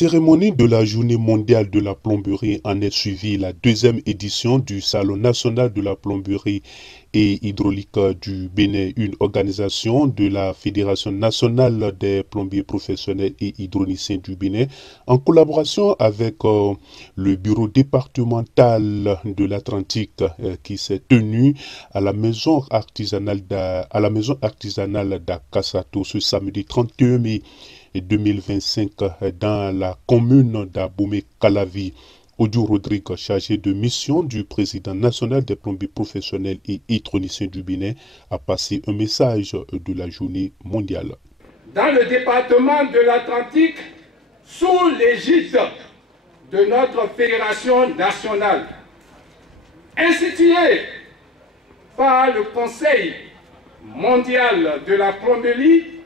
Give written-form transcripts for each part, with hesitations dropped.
cérémonie de la Journée mondiale de la plomberie en est suivie la deuxième édition du Salon national de la plomberie et hydraulique du Bénin, une organisation de la Fédération nationale des plombiers professionnels et hydrauliciens du Bénin, en collaboration avec le bureau départemental de l'Atlantique qui s'est tenu à la maison artisanale d'Akassato ce samedi 31 mai 2025 dans la commune d'Abomey-Calavi. Odio Rodrigue, chargé de mission du président national des plombiers professionnels et hydrauliciens du Bénin, a passé un message de la journée mondiale. Dans le département de l'Atlantique, sous l'égide de notre fédération nationale, instituée par le Conseil mondial de la plomberie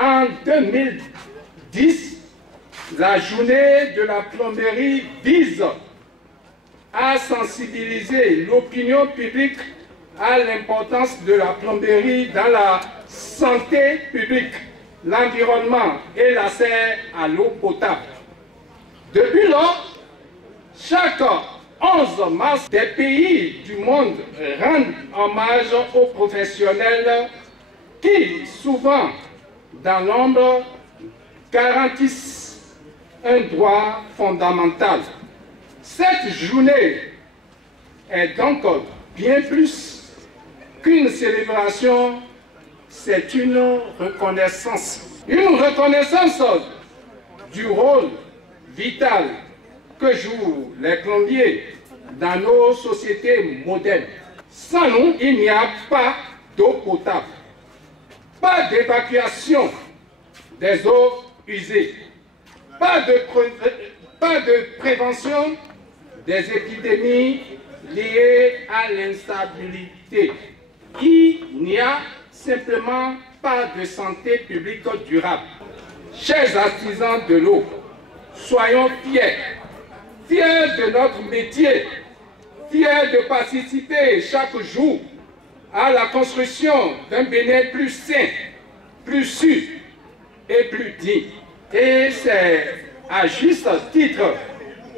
en 2010, la journée de la plomberie vise à sensibiliser l'opinion publique à l'importance de la plomberie dans la santé publique, l'environnement et l'accès à l'eau potable. Depuis lors, chaque 11 mars, des pays du monde rendent hommage aux professionnels qui, souvent dans l'ombre, garantissent un droit fondamental. Cette journée est donc bien plus qu'une célébration, c'est une reconnaissance. Une reconnaissance du rôle vital que jouent les plombiers dans nos sociétés modernes. Sans nous, il n'y a pas d'eau potable, pas d'évacuation des eaux usées, pas de prévention des épidémies liées à l'instabilité. Il n'y a simplement pas de santé publique durable. Chers artisans de l'eau, soyons fiers de notre métier, fiers de participer chaque jour à la construction d'un Bénin plus sain, plus sûr et plus digne. Et c'est à juste titre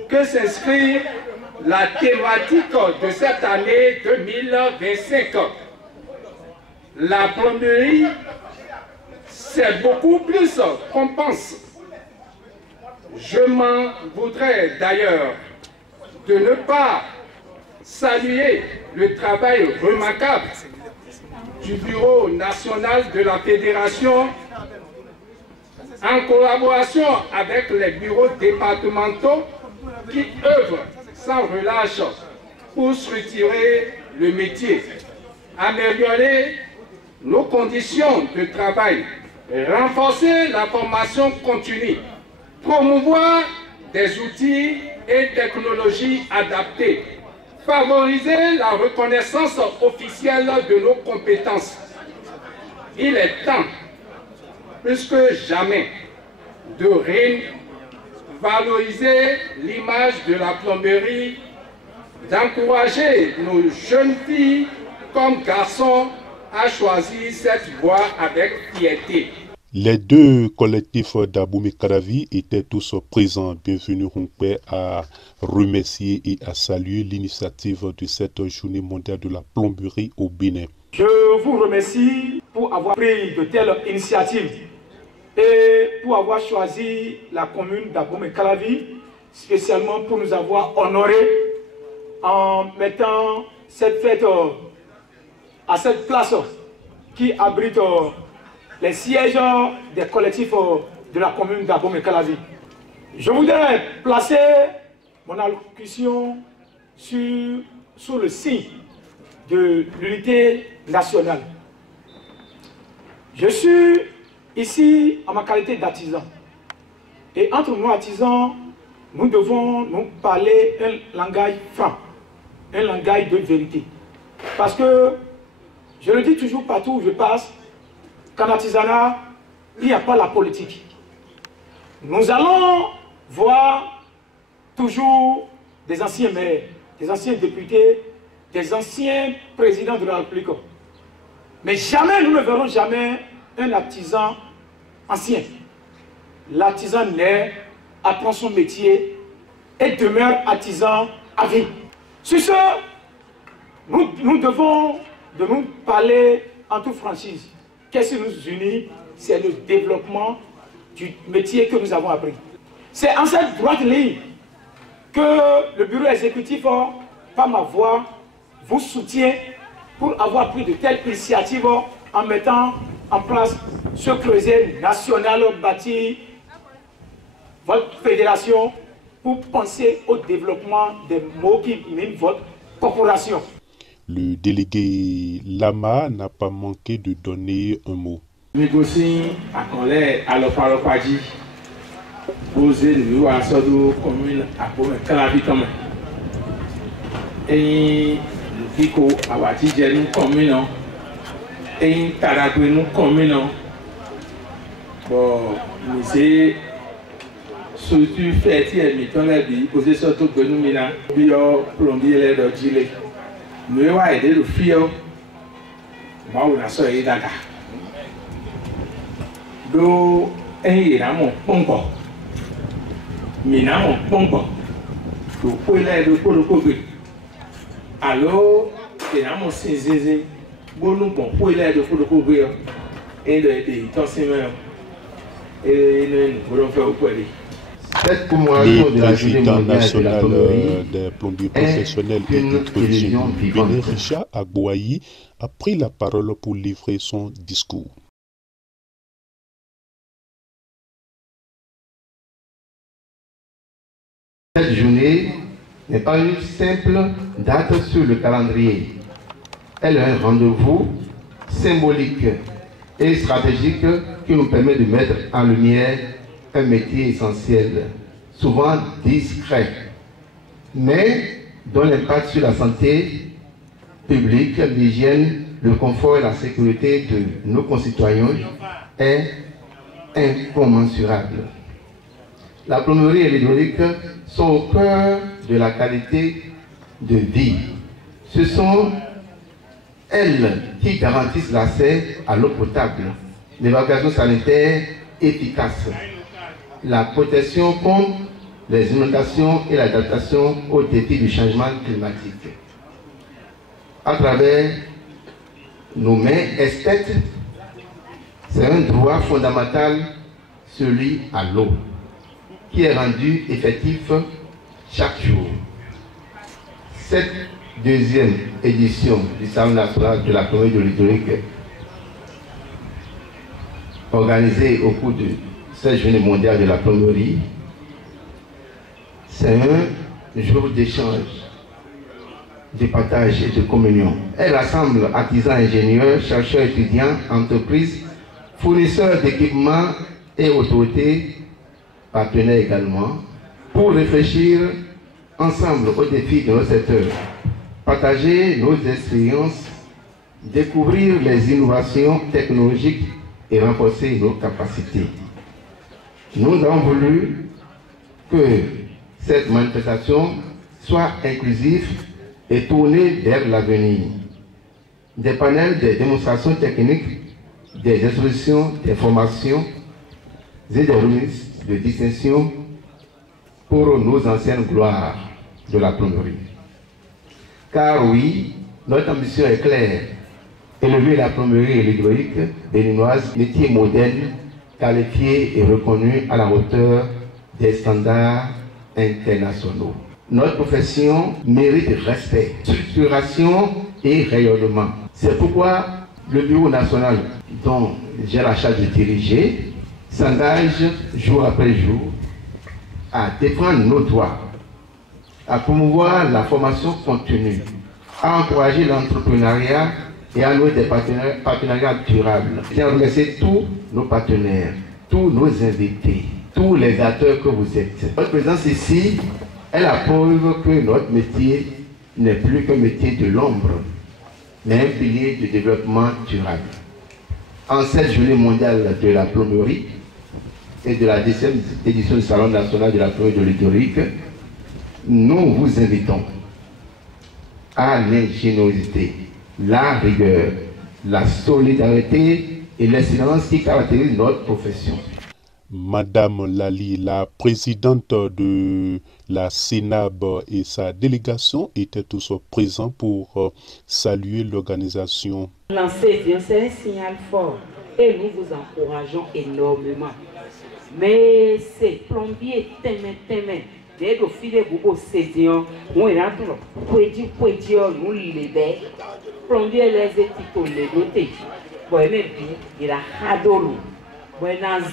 que s'inscrit la thématique de cette année 2025. La plomberie, c'est beaucoup plus qu'on pense. Je m'en voudrais d'ailleurs de ne pas saluer le travail remarquable du Bureau national de la Fédération en collaboration avec les bureaux départementaux qui œuvrent sans relâche pour structurer le métier, améliorer nos conditions de travail, renforcer la formation continue, promouvoir des outils et technologies adaptés, favoriser la reconnaissance officielle de nos compétences. Il est temps, plus que jamais, de valoriser l'image de la plomberie, d'encourager nos jeunes filles comme garçons à choisir cette voie avec fierté. Les deux collectifs d'Abomey-Calavi étaient tous présents. Bienvenue Hunkpe à remercier et à saluer l'initiative de cette journée mondiale de la plomberie au Bénin. Je vous remercie pour avoir pris de telles initiatives et pour avoir choisi la commune d'Abomey-Calavi, spécialement pour nous avoir honorés en mettant cette fête à cette place qui abrite les sièges des collectifs de la commune d'Abomey-Calavi. Je voudrais placer mon allocution sous le signe de l'unité nationale. Je suis ici en ma qualité d'artisan. Et entre nous artisans, nous devons nous parler un langage franc, un langage de vérité. Parce que, je le dis toujours partout où je passe, qu'en artisanat, il n'y a pas la politique. Nous allons voir toujours des anciens maires, des anciens députés, des anciens présidents de la République. Mais jamais, nous ne verrons jamais un artisan ancien. L'artisan naît apprend son métier et demeure artisan à vie. Sur ce, nous devons de nous parler en toute franchise. Qu'est-ce qui nous unit? C'est le développement du métier que nous avons appris. C'est en cette droite ligne que le bureau exécutif, par ma voix, vous soutient pour avoir pris de telles initiatives en mettant en place ce creuset national bâti, votre fédération, pour penser au développement des mots qui minent votre corporation. Le délégué Lama n'a pas manqué de donner un mot. Négocie à Colère, à l'Opalopaji, posé le bureau à Sodo, commune à Calavi comme. Et le Kiko à Watidje, nous commune. Et Taragwe, nous commune. Bon, c'est surtout fait et mettons la vie, posé surtout que nous mina, bio, plombier, les dodgile. Nous avons aidé le fio. Moi, on a sorti d'aga. Do ira mon pompo mina mon pompo do poila do poro kobe allo ira mon sinzeze bonu bon poila do poro kobe et de tosime et nous voulons faire au poil. Le président national des plombiers professionnels et électriciens du Bénin, Richard Agbouayi, a pris la parole pour livrer son discours. Cette journée n'est pas une simple date sur le calendrier. Elle est un rendez-vous symbolique et stratégique qui nous permet de mettre en lumière un métier essentiel, souvent discret, mais dont l'impact sur la santé publique, l'hygiène, le confort et la sécurité de nos concitoyens est incommensurable. La plomberie et l'hydraulique sont au cœur de la qualité de vie. Ce sont elles qui garantissent l'accès à l'eau potable, l'évacuation sanitaire efficace, la protection contre les inondations et l'adaptation aux défis du changement climatique. À travers nos mains esthètes, c'est un droit fondamental, celui à l'eau, qui est rendu effectif chaque jour. Cette deuxième édition du Salon national de la plomberie de l'hydraulique, organisée au cours de cette journée mondiale de la plomberie, c'est un jour d'échange, de partage et de communion. Elle rassemble artisans, ingénieurs, chercheurs, étudiants, entreprises, fournisseurs d'équipements et autorités, partenaires également, pour réfléchir ensemble aux défis de nos secteurs, partager nos expériences, découvrir les innovations technologiques et renforcer nos capacités. Nous avons voulu que cette manifestation soit inclusive et tournée vers l'avenir. Des panels, des démonstrations techniques, des expositions, des formations et des remises de distinction pour nos anciennes gloires de la plomberie. Car oui, notre ambition est claire, élever la plomberie et l'hydraulique béninoise, métier moderne, qualifié et reconnu à la hauteur des standards internationaux. Notre profession mérite respect, structuration et rayonnement. C'est pourquoi le Bureau national dont j'ai la charge de diriger s'engage jour après jour à défendre nos droits, à promouvoir la formation continue, à encourager l'entrepreneuriat et à nouer des partenariats durables. Je tiens à remercier tous nos partenaires, tous nos invités, tous les acteurs que vous êtes. Votre présence ici est la preuve que notre métier n'est plus qu'un métier de l'ombre, mais un pilier de développement durable. En cette journée mondiale de la plomberie et de la 10e édition du Salon national de la plomberie de l'hydraulique, nous vous invitons à l'ingéniosité, la rigueur, la solidarité et l'excellence qui caractérisent notre profession. Madame Lali, la présidente de la CENAB et sa délégation étaient tous présents pour saluer l'organisation. Lancer, c'est un signal fort et nous vous encourageons énormément. Mais c'est plombier, témé. Dès que file beaucoup sédion, on est là tout le nous les plombier les étiquettes les dotés. Bon, mais il a hadolo. Bon,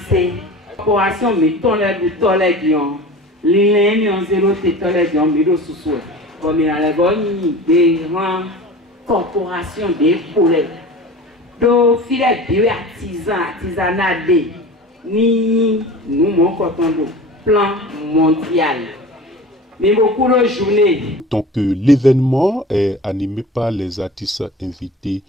c'est corporation mais tonnerre de tolédion. L'illénion zéro tétolédion, mais le sous-sous. Comme il a les bonnes des grands corporations des poulets. Donc, filet bio artisanat ni nous manquons de plan mondial. Mais beaucoup de journées. Donc l'événement est animé par les artistes invités.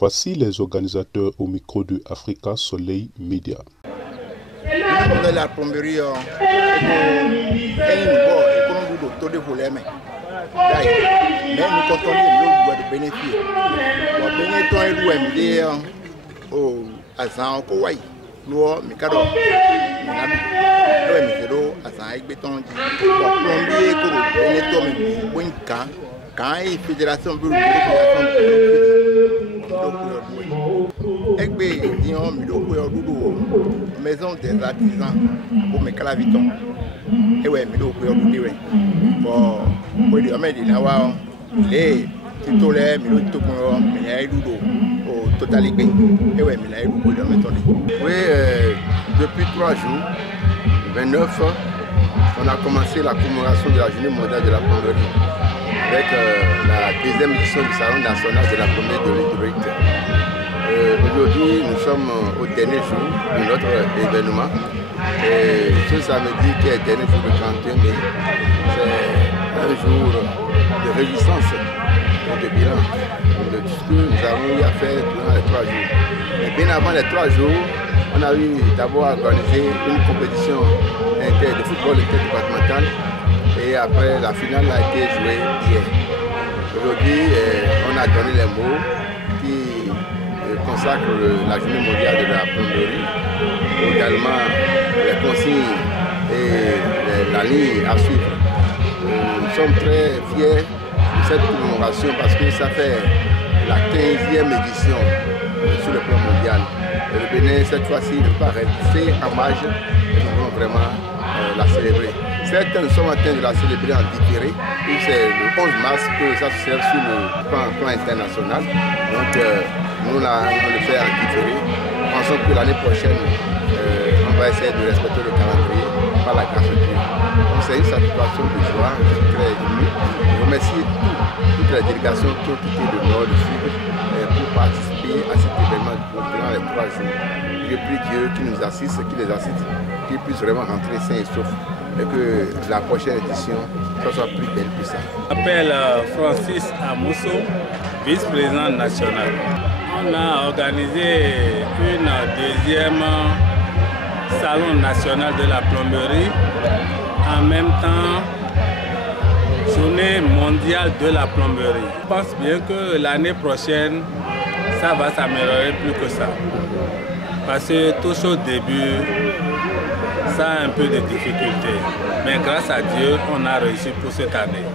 Voici les organisateurs au micro de Africa Soleil Média. La plomberie mais nous comptons de bénéfice. Au Azan Kowai, nous, Mikado, nous, Azan Béton, plombier, quand il fédération de maison des artisans pour mes calaviton. Et ouais, mais pour les hommes les titulaires, au totalité. Et ouais, oui, depuis 3 jours, 29, on a commencé la commémoration de la journée mondiale de la plomberie avec la 2e édition du Salon national de la plomberie de l'hydraulique. Aujourd'hui, nous sommes au dernier jour de notre événement. Et ce samedi qui est le dernier jour du 31 mai, c'est un jour de résistance et de bilan de tout ce que nous avons eu à faire durant les 3 jours. Et bien avant les 3 jours, on a eu d'abord organisé une compétition de football interdépartemental et après la finale a été jouée hier. Aujourd'hui, on a donné les mots qui consacrent la journée mondiale de la plomberie, également les consignes et la ligne à suivre. Nous sommes très fiers de cette commémoration parce que ça fait la 15e édition sur le plan mondial. Le Bénin, cette fois-ci, ne peut pas rester en marge et nous voulons vraiment la célébrer. Certes, nous sommes en train de la célébrer en différé, c'est le 11 mars que ça se célèbre sur le plan international. Donc, nous le faire en différé. Nous pensons que l'année prochaine, on va essayer de respecter le calendrier par la grâce de Dieu. Donc, c'est une satisfaction de joie, je suis très ému. Je remercie toutes les délégations qui ont quitté le nord, le sud, pour participer à cet événement durant les 3 jours. Je prie Dieu qui nous assiste, qui les assiste, qu'ils puissent vraiment rentrer sains et saufs. Et que la prochaine édition soit plus belle que ça. Je m'appelle Francis Amousso, vice-président national. On a organisé une deuxième salon national de la plomberie, en même temps journée mondiale de la plomberie. Je pense bien que l'année prochaine, ça va s'améliorer plus que ça. Parce que tout au début, ça a un peu de difficultés. Mais grâce à Dieu, on a réussi pour cette année.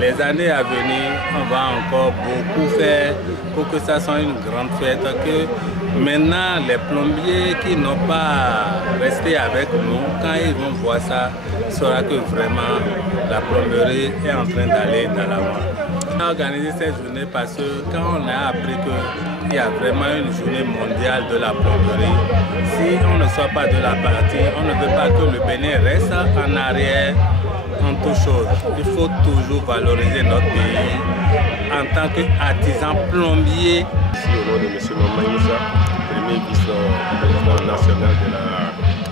Les années à venir, on va encore beaucoup faire pour que ça soit une grande fête. Que maintenant, les plombiers qui n'ont pas resté avec nous, quand ils vont voir ça, saura que vraiment la plomberie est en train d'aller dans l'avant. On a organisé cette journée parce que quand on a appris qu'il y a vraiment une journée mondiale de la plomberie, si on ne sort pas de la partie, on ne veut pas que le Bénin reste en arrière en toute chose. Il faut toujours valoriser notre pays en tant qu'artisan plombier. Ici au nom de M. Mamaïsa, premier vice-président national de la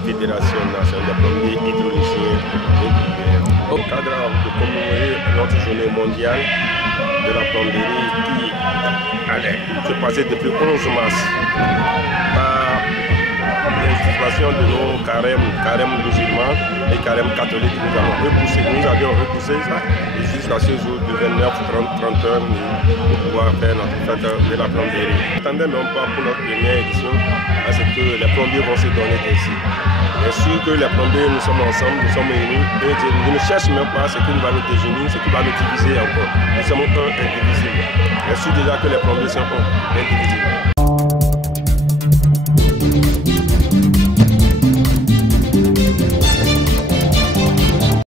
Fédération nationale des plombiers hydrauliciens et nucléaires. Au cadre de commémorer notre journée mondiale de la plomberie qui allait se passer depuis 11 mars par l'institution de nos carèmes musulmans et carèmes catholiques. Nous avions repoussé ça jusqu'à ce jour de 29-30 heures pour pouvoir faire notre fête de la plomberie. Attendez même pas pour notre première édition à ce que les plombiers vont se donner ainsi. Bien sûr que les plombiers, nous sommes ensemble, nous sommes unis et nous ne cherchons même pas ce qui va nous désunir, ce qui va nous diviser encore. Nous sommes un indivisible. Bien sûr déjà que les plombiers sont un indivisible.